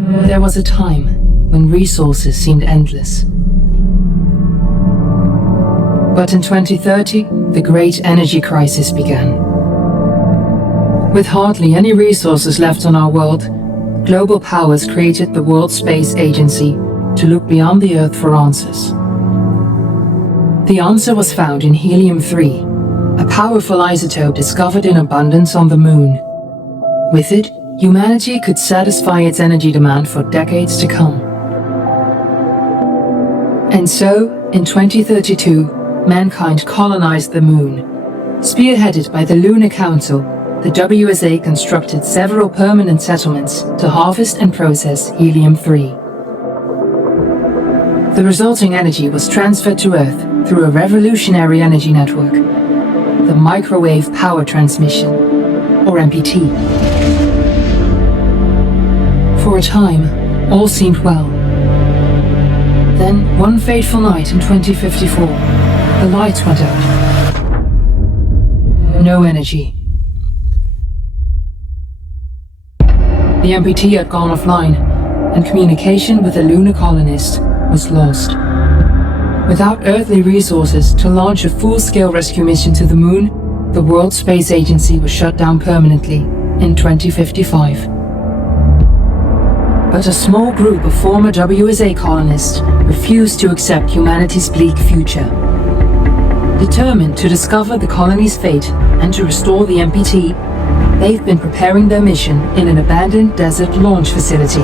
There was a time when resources seemed endless. But in 2030, the great energy crisis began. With hardly any resources left on our world, global powers created the World Space Agency to look beyond the Earth for answers. The answer was found in helium-3, a powerful isotope discovered in abundance on the Moon. With it, humanity could satisfy its energy demand for decades to come. And so, in 2032, mankind colonized the Moon. Spearheaded by the Lunar Council, the WSA constructed several permanent settlements to harvest and process helium-3. The resulting energy was transferred to Earth through a revolutionary energy network, the Microwave Power Transmission, or MPT. For a time, all seemed well. Then, one fateful night in 2054, the lights went out. No energy. The MPT had gone offline, and communication with the lunar colonist was lost. Without earthly resources to launch a full-scale rescue mission to the Moon, the World Space Agency was shut down permanently in 2055. But a small group of former WSA colonists refused to accept humanity's bleak future. Determined to discover the colony's fate and to restore the MPT, they've been preparing their mission in an abandoned desert launch facility.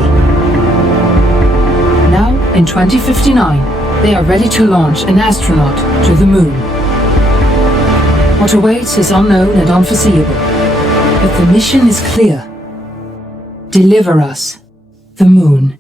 Now, in 2059, they are ready to launch an astronaut to the Moon. What awaits is unknown and unforeseeable, but the mission is clear. Deliver us the Moon.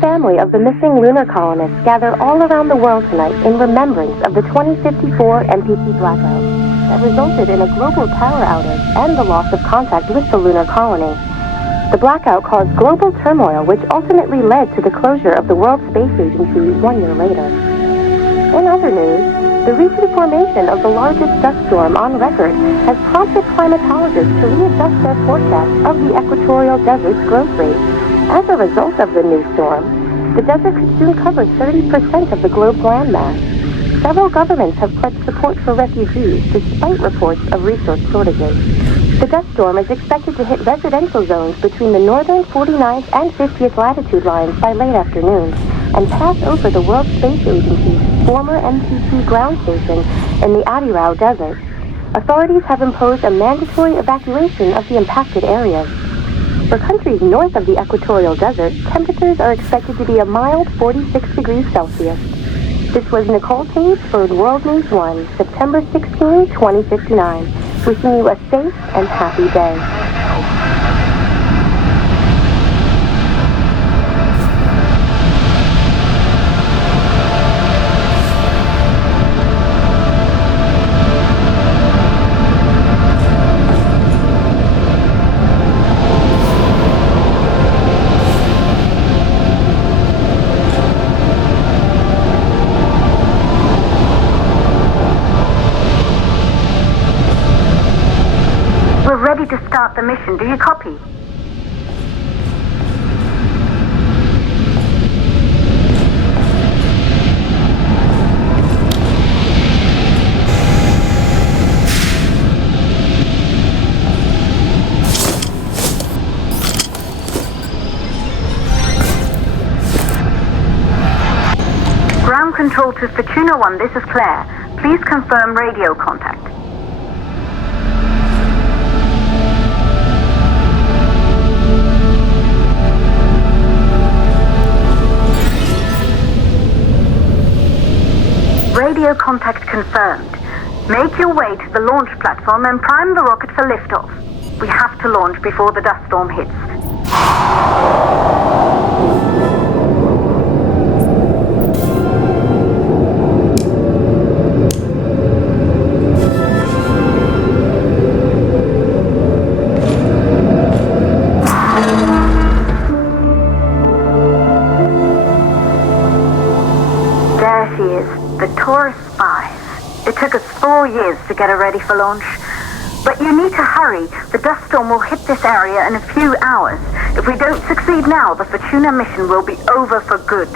Family of the missing lunar colonists gather all around the world tonight in remembrance of the 2054 MPT blackout that resulted in a global power outage and the loss of contact with the lunar colony. The blackout caused global turmoil, which ultimately led to the closure of the World Space Agency 1 year later. In other news, the recent formation of the largest dust storm on record has prompted climatologists to readjust their forecast of the equatorial desert's growth rate. As a result of the new storm, the desert could soon cover 30% of the globe's landmass. Several governments have pledged support for refugees despite reports of resource shortages. The dust storm is expected to hit residential zones between the northern 49th and 50th latitude lines by late afternoon and pass over the World Space Agency's former MPT ground station in the Adirau Desert. Authorities have imposed a mandatory evacuation of the impacted areas. For countries north of the equatorial desert, temperatures are expected to be a mild 46 degrees Celsius. This was Nicole Page for World News 1, September 16, 2059. Wishing you a safe and happy day. Ready to start the mission. Do you copy? Ground control to Fortuna 1, this is Claire. Please confirm radio contact. Radio contact confirmed. Make your way to the launch platform and prime the rocket for liftoff. We have to launch before the dust storm hits. she is, the tourist spies. It took us 4 years to get her ready for launch. But you need to hurry. The dust storm will hit this area in a few hours. If we don't succeed now, the Fortuna mission will be over for good.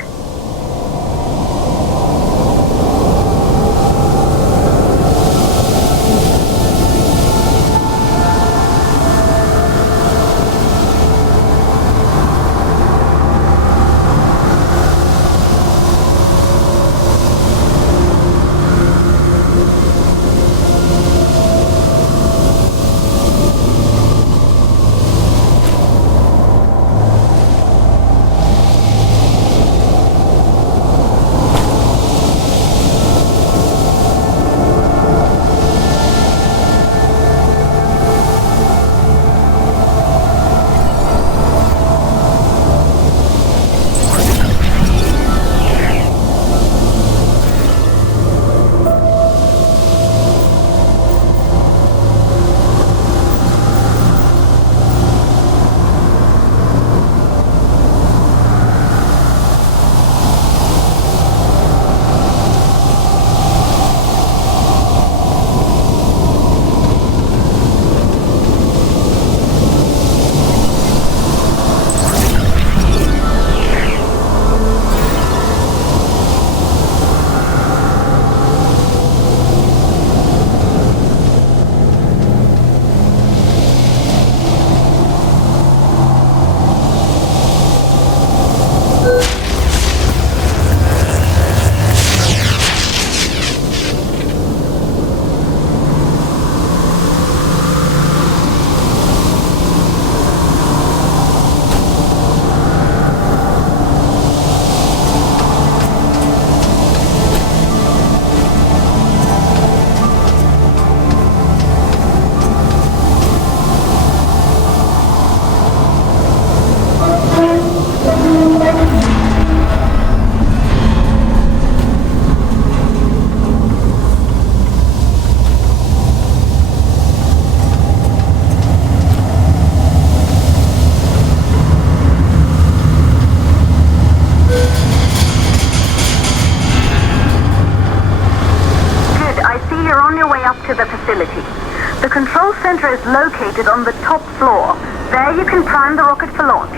The control center is located on the top floor. There you can prime the rocket for launch.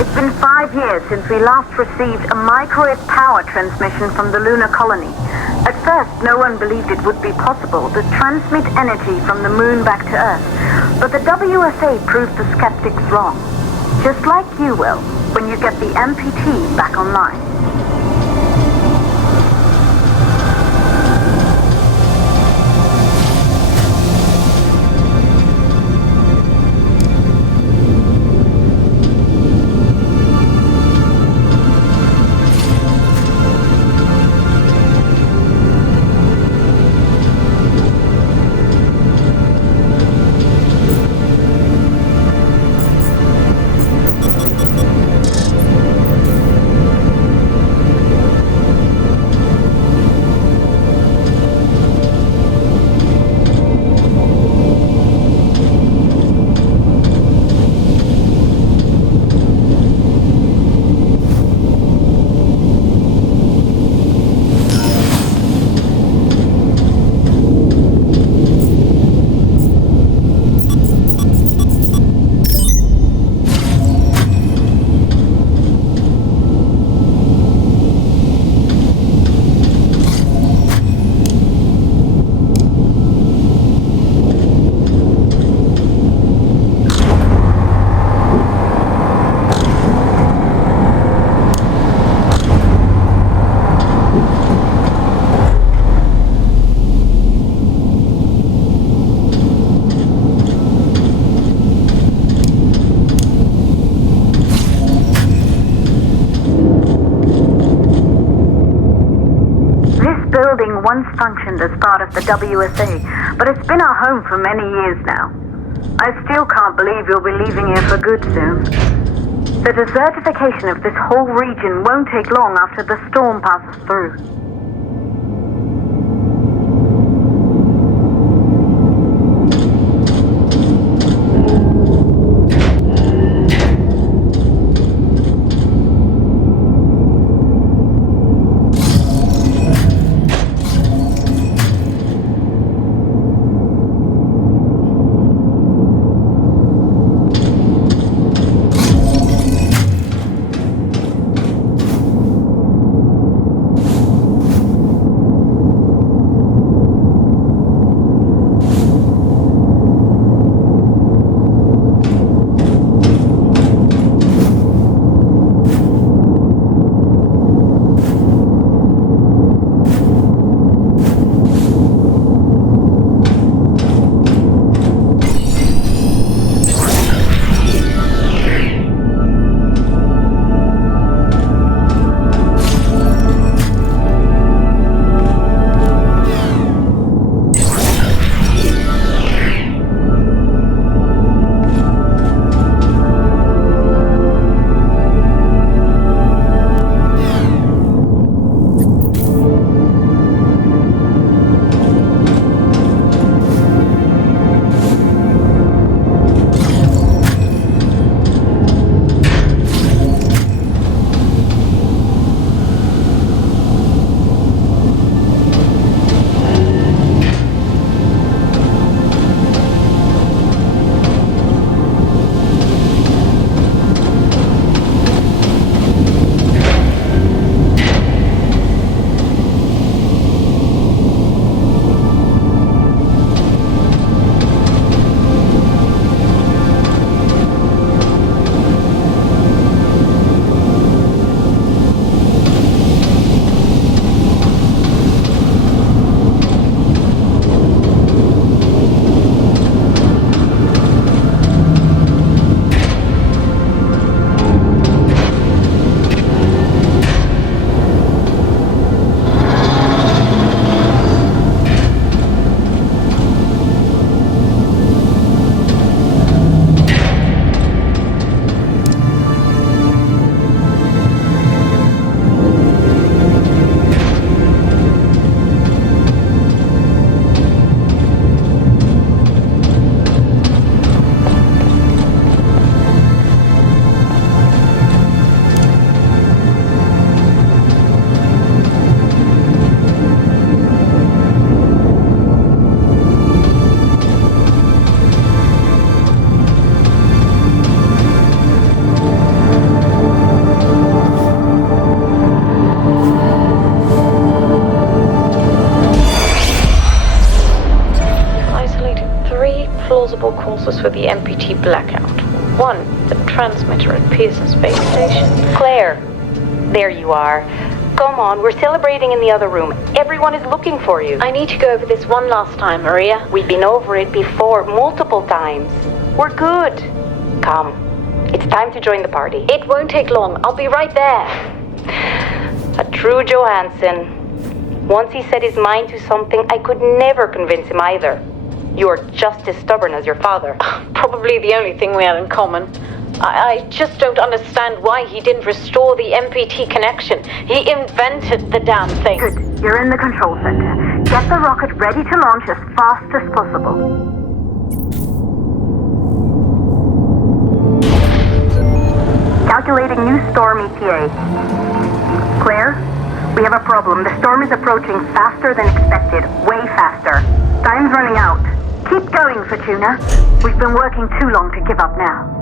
It's been 5 years since we last received a microwave power transmission from the lunar colony. At first, no one believed it would be possible to transmit energy from the moon back to Earth. But the WSA proved the skeptics wrong. Just like you will, when you get the MPT back online. Once functioned as part of the WSA, but it's been our home for many years now. I still can't believe you'll be leaving here for good soon. The desertification of this whole region won't take long after the storm passes through. plausible causes for the MPT blackout. 1. The transmitter at Pearson Space Station. Claire, there you are. Come on, we're celebrating in the other room. Everyone is looking for you. I need to go over this one last time, Maria. We've been over it before, multiple times. We're good. Come. It's time to join the party. It won't take long. I'll be right there. A true Johansson. Once he set his mind to something, I could never convince him either. You're just as stubborn as your father. Probably the only thing we had in common. I just don't understand why he didn't restore the MPT connection. He invented the damn thing. Good. You're in the control center. Get the rocket ready to launch as fast as possible. Calculating new storm ETA. Claire? We have a problem. The storm is approaching faster than expected. Way faster. Time's running out. Keep going, Fortuna. We've been working too long to give up now.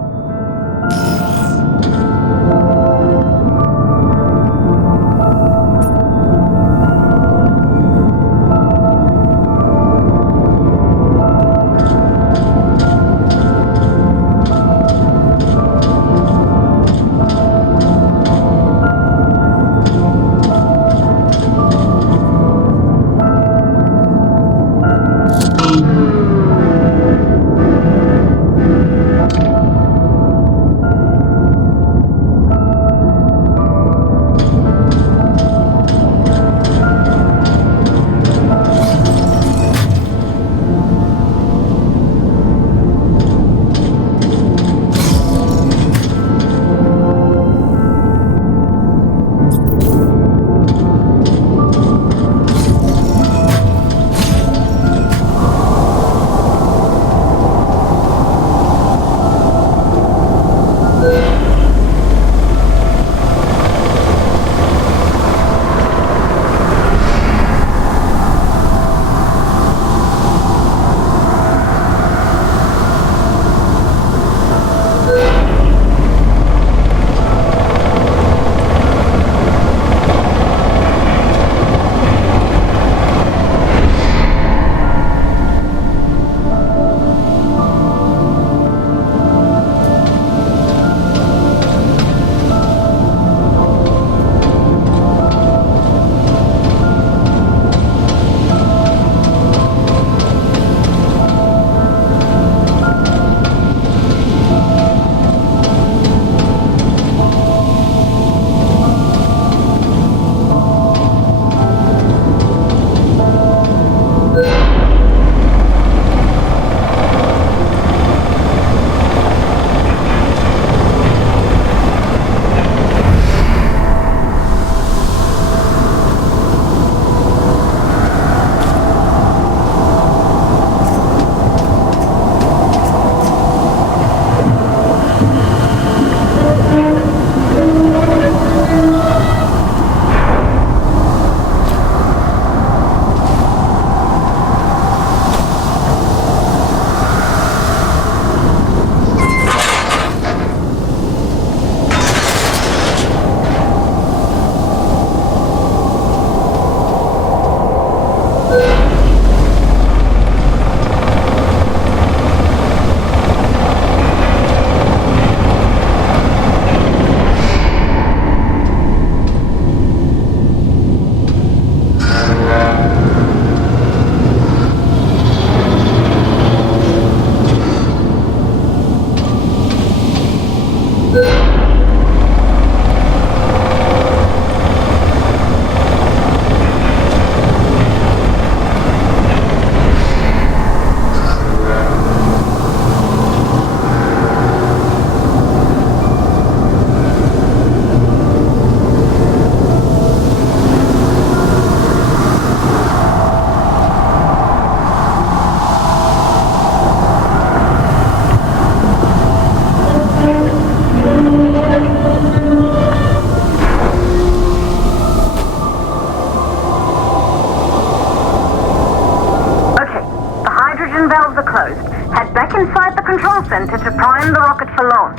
Center to prime the rocket for launch.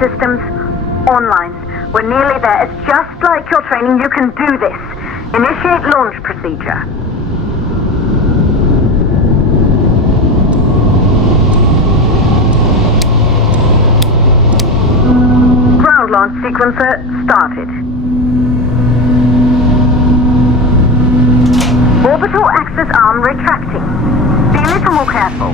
systems online. We're nearly there. It's just like your training. You can do this. Initiate launch procedure. Ground launch sequencer started. Orbital axis arm retracting. Be a little more careful.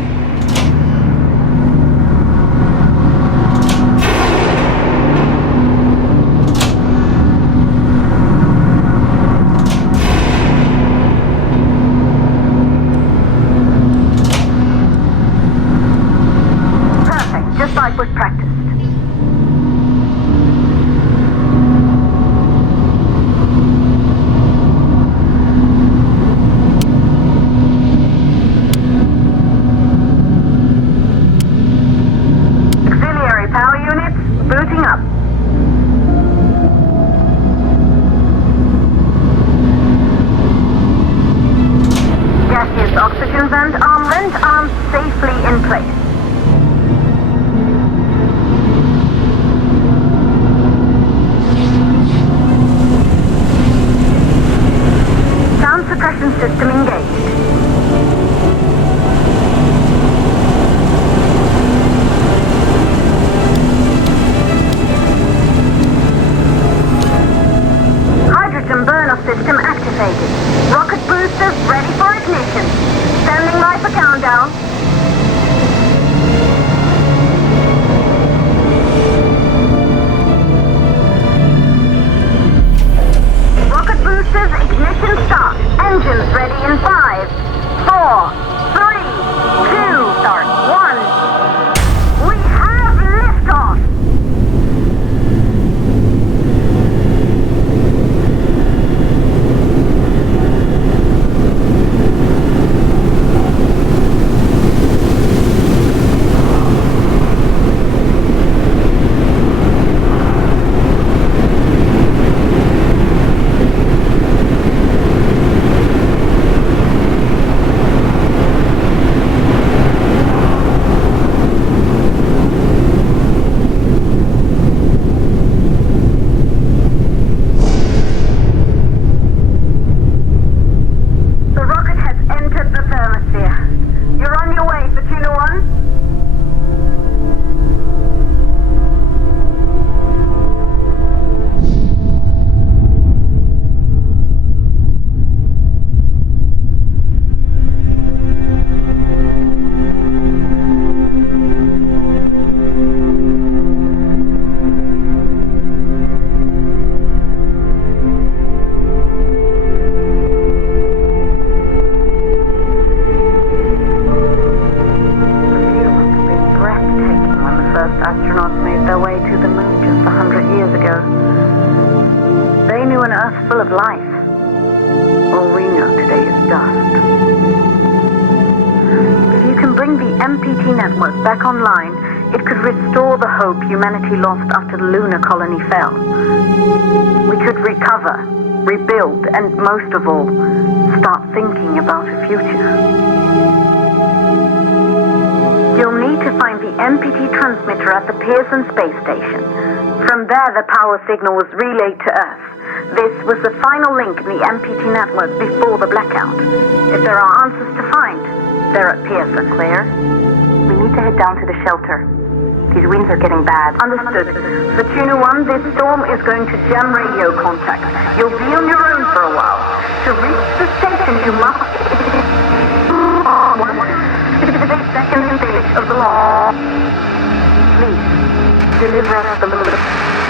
Perfect, just like we've practiced. Booting up. Gaseous oxygen vent arms safely in place. Sound suppression system engaged. System activated. Rocket boosters ready for ignition. Standing by for countdown. Rocket boosters ignition start. Engines ready in 5, 4, 3, 2, start 1. We have liftoff. Astronauts made their way to the moon just 100 years ago. They knew an Earth full of life. All we know today is dust. If you can bring the MPT network back online, it could restore the hope humanity lost after the lunar colony fell. We could recover, rebuild, and most of all, start thinking about a future. You'll need to find the MPT transmitter at the Pearson space station. From there, the power signal was relayed to Earth. This was the final link in the MPT network before the blackout. If there are answers to find, they're at Pearson. Clear? We need to head down to the shelter. These winds are getting bad. Understood. Fortuna 1, this storm is going to jam radio contact. You'll be on your own for a while. To reach the station, you must... 8 seconds stage of the law. Please, deliver us the moon.